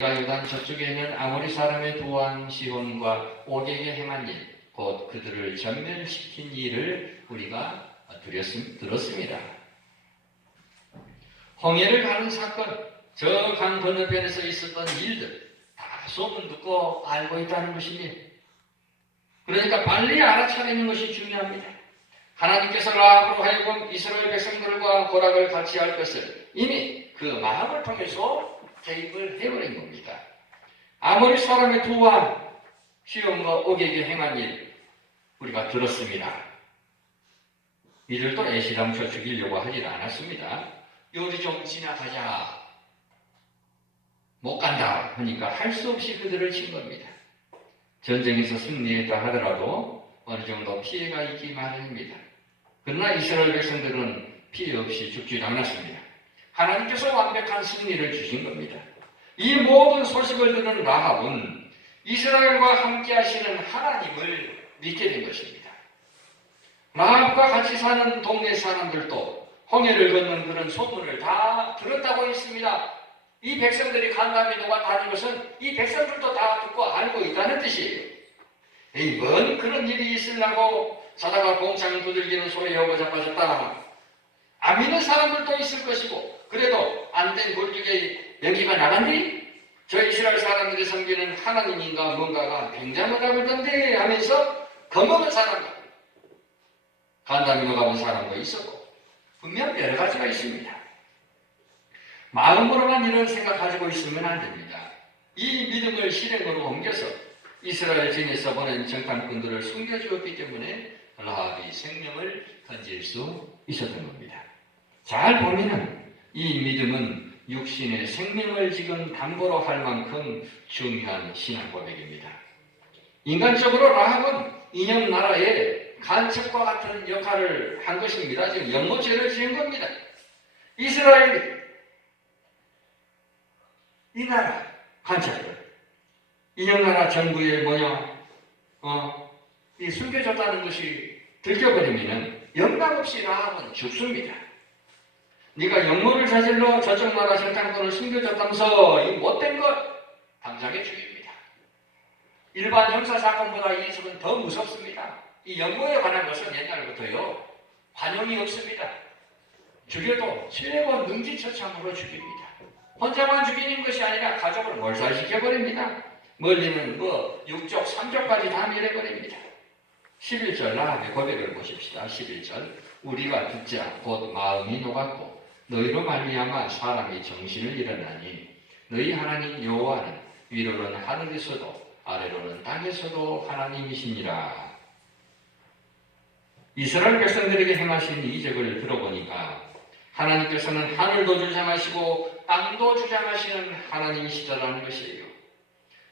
요단 저쪽에 있는 아모리 사람의 두 왕 시온과 옥에게 행한 일, 곧 그들을 전멸시킨 일을 우리가 들었습니다. 홍해를 가는 사건, 저 강 건너편에서 있었던 일들 다 소문 듣고 알고 있다는 것입니다. 그러니까 빨리 알아차리는 것이 중요합니다. 하나님께서 라합으로 하여금 이스라엘 백성들과 고락을 같이 할 것을 이미 그 마음을 통해서 개입을 해버린 겁니다. 아모리 사람의 두 왕 시온과 옥에게 행한 일 우리가 들었습니다. 이들도 애시당초 죽이려고 하질 않았습니다. 요리 좀 지나가자, 못 간다 하니까 할 수 없이 그들을 친 겁니다. 전쟁에서 승리했다 하더라도 어느 정도 피해가 있기 마련입니다. 그러나 이스라엘 백성들은 피해 없이 죽지 않았습니다. 하나님께서 완벽한 승리를 주신 겁니다. 이 모든 소식을 들은 라합은 이스라엘과 함께 하시는 하나님을 믿게 된 것입니다. 라합과 같이 사는 동네 사람들도 홍해를 건넌 그런 소문을 다 들었다고 했습니다. 이 백성들이 간담이 녹아다닌 것은 이 백성들도 다 듣고 알고 있다는 뜻이에요. 뭔 그런 일이 있으려고 자다가 공창 두들기는 소리에 오고 자빠졌다. 안 믿는 사람들도 있을 것이고, 그래도 안 된 골격에 연기가 나간디? 저 이스라엘 사람들이 섬기는 하나님인가 뭔가가 굉장을 하고 있던데 하면서 겁먹은 사람도, 간담이 녹아본 사람도 있었고, 분명 여러 가지가 있습니다. 마음으로만 이런 생각 가지고 있으면 안 됩니다. 이 믿음을 실행으로 옮겨서 이스라엘 진에서 보낸 정탐꾼들을 숨겨주었기 때문에 라합이 생명을 건질 수 있었던 겁니다. 잘 보면은 이 믿음은 육신의 생명을 지금 담보로 할 만큼 중요한 신앙 고백입니다. 인간적으로 라합은 이념 나라의 간첩과 같은 역할을 한 것입니다. 지금 영모죄를 지은 겁니다. 이스라엘 이 나라 간첩들, 이념나라 정부의 이 숨겨졌다는 것이 들켜버리면 영감없이 라합은 죽습니다. 네가 영모를 저질러 저쪽 나라 정탐꾼을 숨겨줬다면서 이 못된 것 당장에 죽입니다. 일반 형사사건보다 이 일은 더 무섭습니다. 이 영모에 관한 것은 옛날부터요 관용이 없습니다. 죽여도 최고 능지처참으로 죽입니다. 혼자만 죽이는 것이 아니라 가족을 몰살시켜버립니다. 멀리는 육족, 삼족까지 다 밀어버립니다. 11절 라합의 고백을 보십시다. 11절 우리가 듣자 곧 마음이 녹았고 너희로 말미암아 사람이 정신을 잃었나니 너희 하나님 여호와는 위로는 하늘에서도 아래로는 땅에서도 하나님이시니라. 이스라엘 백성들에게 행하신 이적을 들어보니까 하나님께서는 하늘도 주장하시고 땅도 주장하시는 하나님이시다라는 것이에요.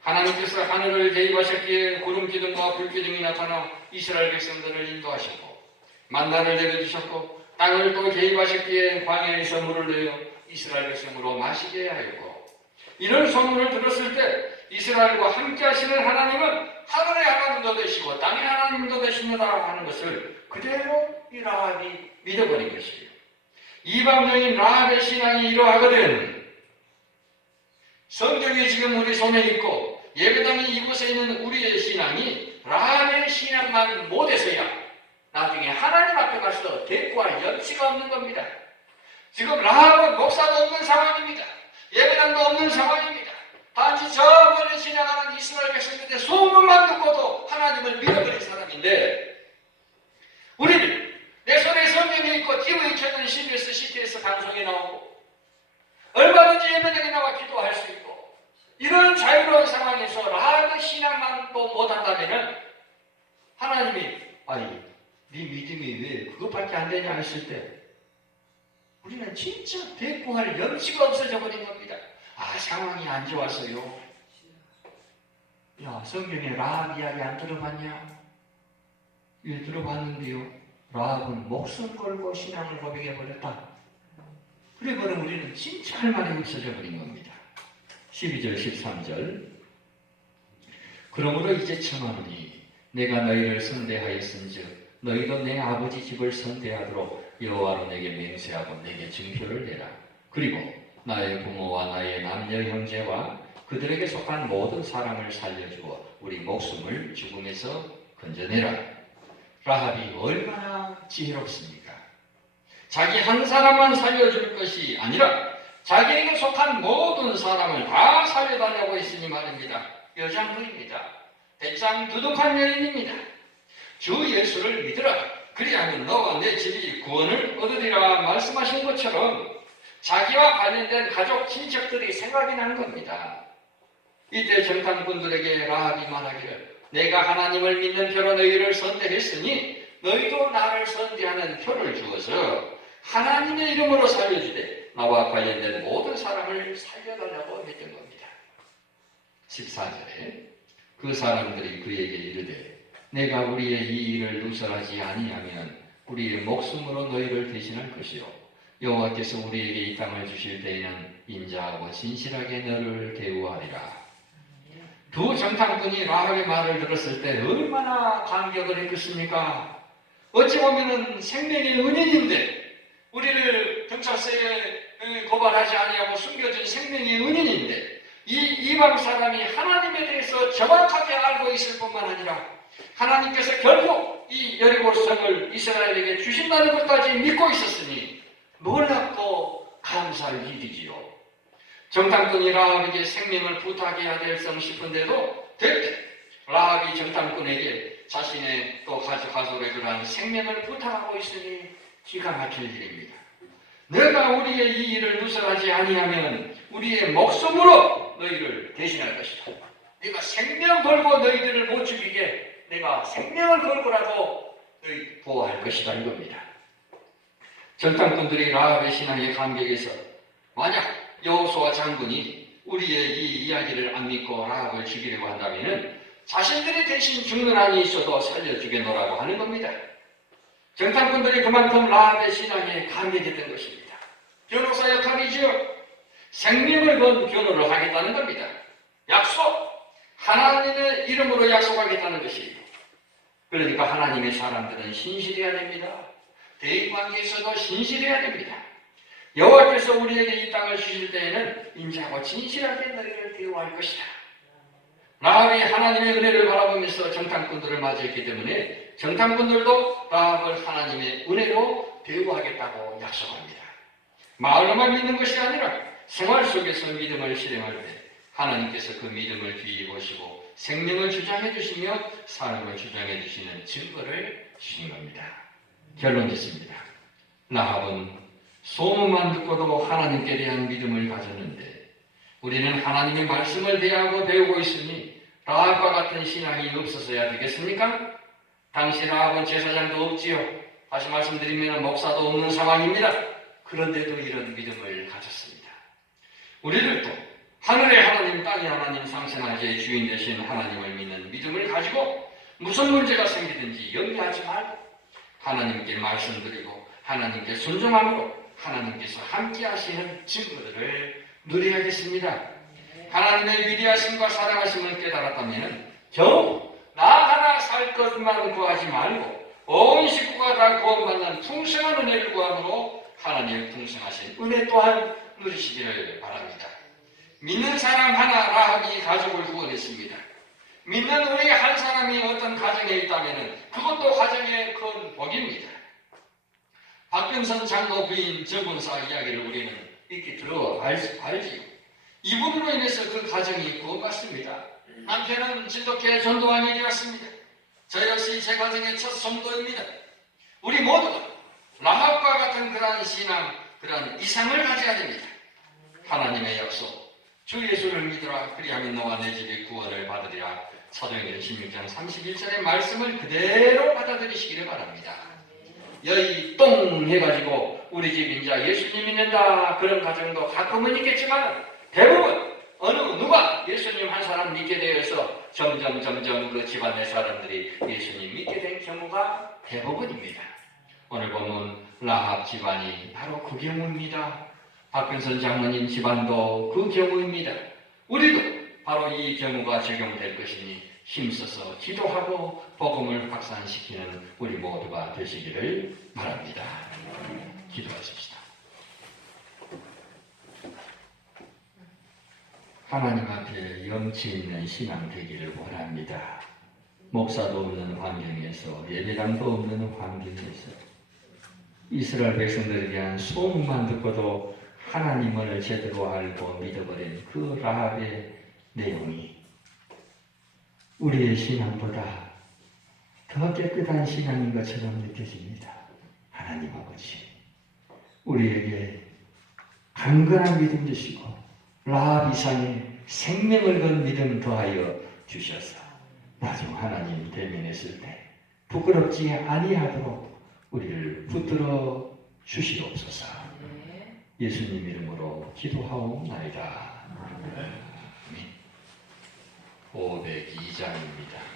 하나님께서 하늘을 개입하셨기에 구름 기둥과 불 기둥이 나타나 이스라엘 백성들을 인도하셨고 만나를 내려주셨고 땅을 또 개입하셨기에 광야에서 물을 내어 이스라엘 백성으로 마시게 하였고 이런 소문을 들었을 때 이스라엘과 함께 하시는 하나님은 하늘의 하나님도 되시고 땅의 하나님도 되십니다 하는 것을 그대로 이 라합이 믿어버린 것이에요. 이방적인 라합의 신앙이 이러하거든 성경이 지금 우리 손에 있고 예배당이 이곳에 있는 우리의 신앙이 라합의 신앙만 못해서야 나중에 하나님 앞에 가서 대꾸할 여지가 없는 겁니다. 지금 라합은 목사도 없는 상황입니다. 예배당도 없는 상황입니다. 단지 저 멀리 지나가는 이스라엘 백성들의 소문만 듣고도 하나님을 믿어버린 사람인데 우리는 내 손에 성경이 있고 TV 켜는 CBS, CTS 방송에 나오고 얼마든지 예배당에 나와 기도할 수 있고 이런 자유로운 상황에서 라합의 신앙만 또 못한다면 하나님이 네 믿음이 왜 그것밖에 안 되냐 했을 때 우리는 진짜 대꾸할 여지가 없어져 버린 겁니다. 상황이 안 좋았어요. 야, 성경에 라합 이야기 안 들어봤냐? 예, 들어봤는데요. 라합은 목숨 걸고 신앙을 고백해버렸다. 그래 그럼 우리는 진짜 할 말이 없어져 버린 겁니다. 12절 13절 그러므로 이제 청하노니 내가 너희를 선대하였은즉 너희도 내 아버지 집을 선대하도록 여호와로 내게 맹세하고 내게 증표를 내라. 그리고 나의 부모와 나의 남녀 형제와 그들에게 속한 모든 사람을 살려주어 우리 목숨을 죽음에서 건져내라. 라합이 얼마나 지혜롭습니까? 자기 한 사람만 살려줄 것이 아니라 자기에게 속한 모든 사람을 다 살려달라고 했으니 말입니다. 여장부입니다. 배짱 두둑한 여인입니다. 주 예수를 믿으라. 그리하면 너와 내 집이 구원을 얻으리라 말씀하신 것처럼 자기와 관련된 가족 친척들이 생각이 난 겁니다. 이때 정탐꾼들에게 라합이 말하기를 내가 하나님을 믿는 표로 너희를 선대했으니 너희도 나를 선대하는 표를 주어서 하나님의 이름으로 살려주되 나와 관련된 모든 사람을 살려달라고 했던 겁니다. 14절에 그 사람들이 그에게 이르되 내가 우리의 이 일을 누설하지 아니하면 우리의 목숨으로 너희를 대신할 것이요 여호와께서 우리에게 이 땅을 주실 때에는 인자하고 진실하게 너를 대우하리라. 두 정탐꾼이 라합의 말을 들었을 때 얼마나 감격을 했겠습니까? 어찌 보면은 생명의 은인인데 우리를 경찰서에 고발하지 아니하고 숨겨준 생명의 은인인데 이 이방 사람이 하나님에 대해서 정확하게 알고 있을 뿐만 아니라 하나님께서 결국 이 여리고 성을 이스라엘에게 주신다는 것까지 믿고 있었으니 놀랍고 감사할 일이지요. 정탐꾼이 라합에게 생명을 부탁해야 될 성 싶은데도 됐대. 라합이 정탐꾼에게 자신의 또 가족의 그러한 생명을 부탁하고 있으니 기가 막힐 일입니다. 내가 우리의 이 일을 누설하지 아니하면 우리의 목숨으로 너희를 대신할 것이다. 네가 생명 걸고 너희들을 못 죽이게 내가 생명을 걸고라도 너희 보호할 것이다 이겁니다. 정탐꾼들이 라합의 신앙에 감격해서 만약 여호수아 장군이 우리의 이 이야기를 안 믿고 라합을 죽이려고 한다면 자신들이 대신 죽는 한이 있어도 살려주겠노라고 하는 겁니다. 정탐꾼들이 그만큼 라합의 신앙에 감격했던 것입니다. 변호사 역할이죠. 생명을 건 변호를 하겠다는 겁니다. 약속, 하나님의 이름으로 약속하겠다는 것이에요. 그러니까 하나님의 사람들은 신실해야 됩니다. 대인관계에서도 신실해야 됩니다. 여호와께서 우리에게 이 땅을 주실 때에는 인자하고 진실하게 너희를 대우할 것이다. 라합이 하나님의 은혜를 바라보면서 정탐꾼들을 맞이했기 때문에 정탐꾼들도 라합을 하나님의 은혜로 대우하겠다고 약속합니다. 마을로만 믿는 것이 아니라 생활 속에서 믿음을 실행할 때 하나님께서 그 믿음을 귀히 보시고 생명을 주장해 주시며 삶을 주장해 주시는 증거를 주신 겁니다. 결론 짓습니다. 라합은 소문만 듣고도 하나님께 대한 믿음을 가졌는데 우리는 하나님의 말씀을 대하고 배우고 있으니 라합과 같은 신앙이 없어서야 되겠습니까? 당시 라합은 제사장도 없지요. 다시 말씀드리면 목사도 없는 상황입니다. 그런데도 이런 믿음을 가졌습니다. 우리들도 하늘의 하나님, 땅의 하나님, 상생하지의 주인 되신 하나님을 믿는 믿음을 가지고 무슨 문제가 생기든지 염려하지 말고 하나님께 말씀드리고 하나님께 순종함으로 하나님께서 함께 하시는 증거들을 누려야겠습니다. 하나님의 위대하심과 사랑하심을 깨달았다면 겨우 나 하나 살 것만 구하지 말고 온 식구가 다 구원받는 풍성한 은혜를 구함으로 하나님의 풍성하신 은혜 또한 누리시기를 바랍니다. 믿는 사람 하나 라합이 가족을 구원했습니다. 믿는 우리 한 사람이 어떤 가정에 있다면 그것도 가정의 큰 복입니다. 박병선 장로 부인 정권사 이야기를 우리는 이렇게 들어 알지요. 이분으로 인해서 그 가정이 구원받습니다. 남편은 진돗개 전도왕이 되었습니다. 저 역시 제 가정의 첫 성도입니다. 우리 모두가 라합과 같은 그러한 신앙, 그러한 이상을 가져야 됩니다. 하나님의 약속, 주 예수를 믿으라 그리하면 너와 내 집이 구원을 받으리라. 사도행전 16장 31절의 말씀을 그대로 받아들이시기를 바랍니다. 여의 똥 해가지고 우리 집 인자 예수님 믿는다 그런 가정도 가끔은 있겠지만 대부분 누가 예수님 한 사람 믿게 되어서 점점 그 집안의 사람들이 예수님 믿게 된 경우가 대부분입니다. 오늘 보면 라합 집안이 바로 그 경우입니다. 박병선 장로님 집안도 그 경우입니다. 우리도 바로 이 경우가 적용될 것이니 힘써서 기도하고 복음을 확산시키는 우리 모두가 되시기를 바랍니다. 기도하십시다. 하나님 앞에 염치 있는 신앙 되기를 원합니다. 목사도 없는 환경에서, 예배당도 없는 환경에서 이스라엘 백성들에 대한 소문만 듣고도 하나님을 제대로 알고 믿어버린 그 라합의 내용이 우리의 신앙보다 더 깨끗한 신앙인 것처럼 느껴집니다. 하나님 아버지, 우리에게 강건한 믿음 주시고 라합 이상의 생명을 건 믿음 더하여 주셔서 나중 하나님 대면했을 때 부끄럽지 아니하도록 우리를 붙들어 주시옵소서. 예수님 이름으로 기도하옵나이다. 아멘. 502장입니다.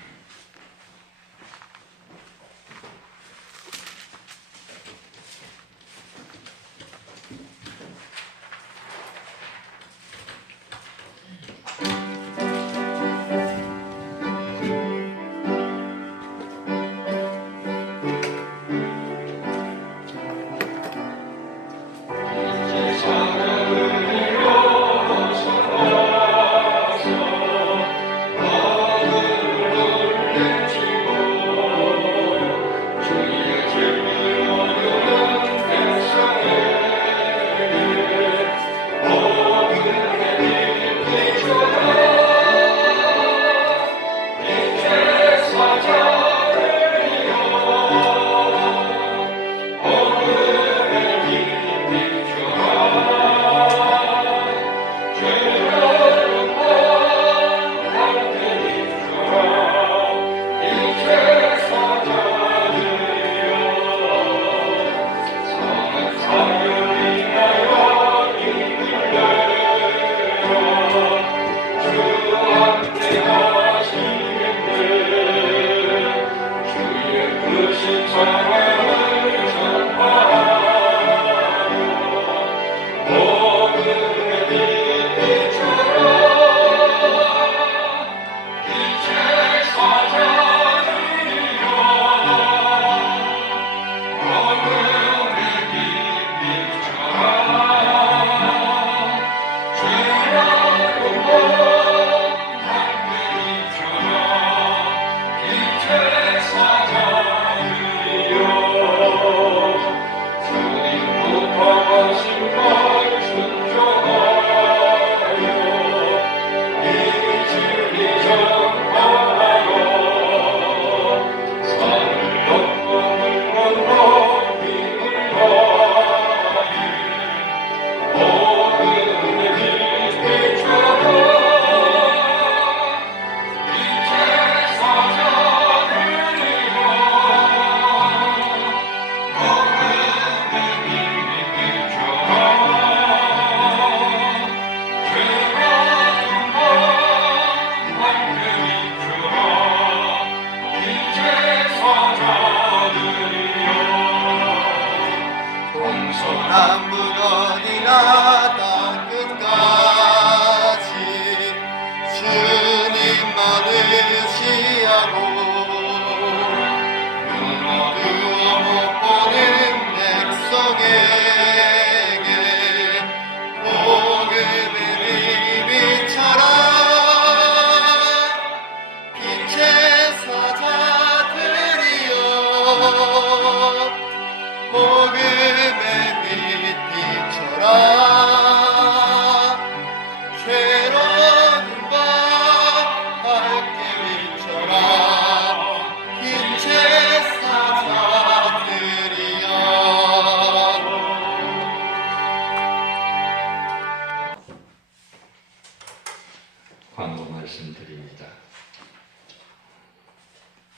광고 말씀드립니다.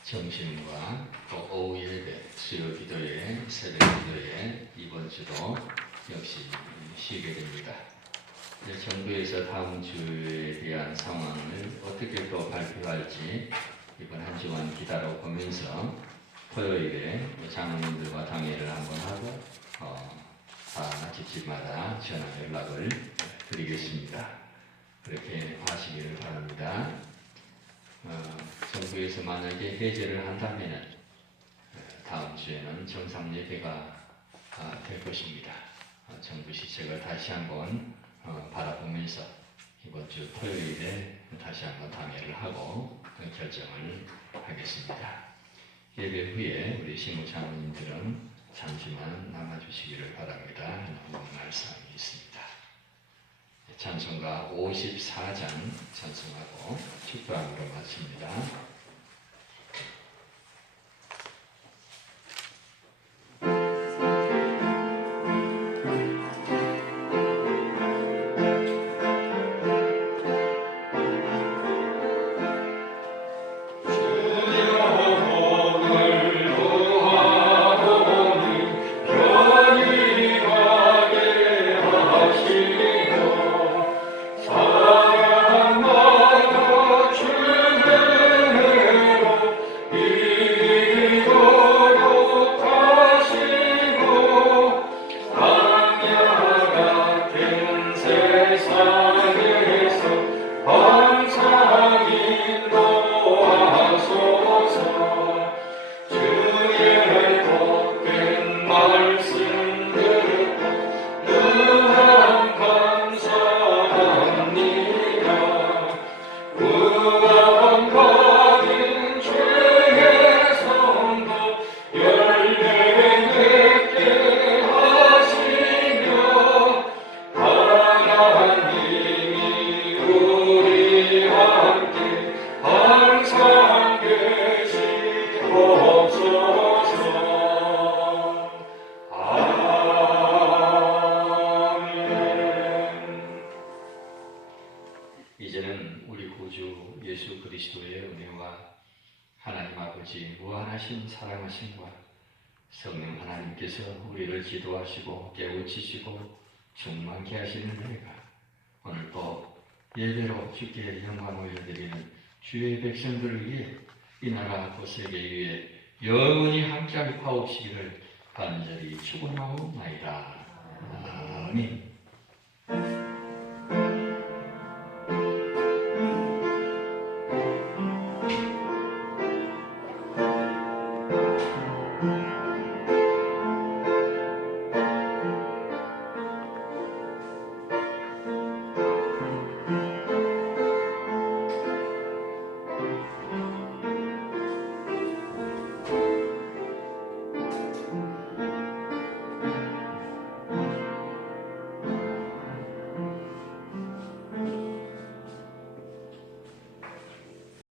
점심과 또 오후 예배, 수요 기도회, 새벽 기도회 이번 주도 역시 쉬게 됩니다. 정부에서 다음 주에 대한 상황을 어떻게 또 발표할지 이번 한 주간 기다려 보면서 토요일에 장로님들과 당회를 한번 하고 다 집집마다 전화 연락을 드리겠습니다. 그렇게 하시기를 바랍니다. 정부에서 만약에 해제를 한다면 다음 주에는 정상 예배가 될 것입니다. 정부 시책을 다시 한번 바라보면서 이번 주 토요일에 다시 한번 당회를 하고 결정을 하겠습니다. 예배 후에 우리 신부장님들은 잠시만 남아주시기를 바랍니다. 하는 말씀이 있습니다. 찬송가 54장 찬송하고 축도함으로 마칩니다. 이제는 우리 구주 예수 그리스도의 은혜와 하나님 아버지 무한하신 사랑하심과 성령 하나님께서 우리를 지도하시고 깨우치시고 충만케 하시는 은혜가 오늘 또 예배로 주께 영광을 드리는 주의 백성들을 위해 이 나라 그 세계 위에 영원히 함께하게 파옵시기를 간절히 축원하옵나이다. 아멘.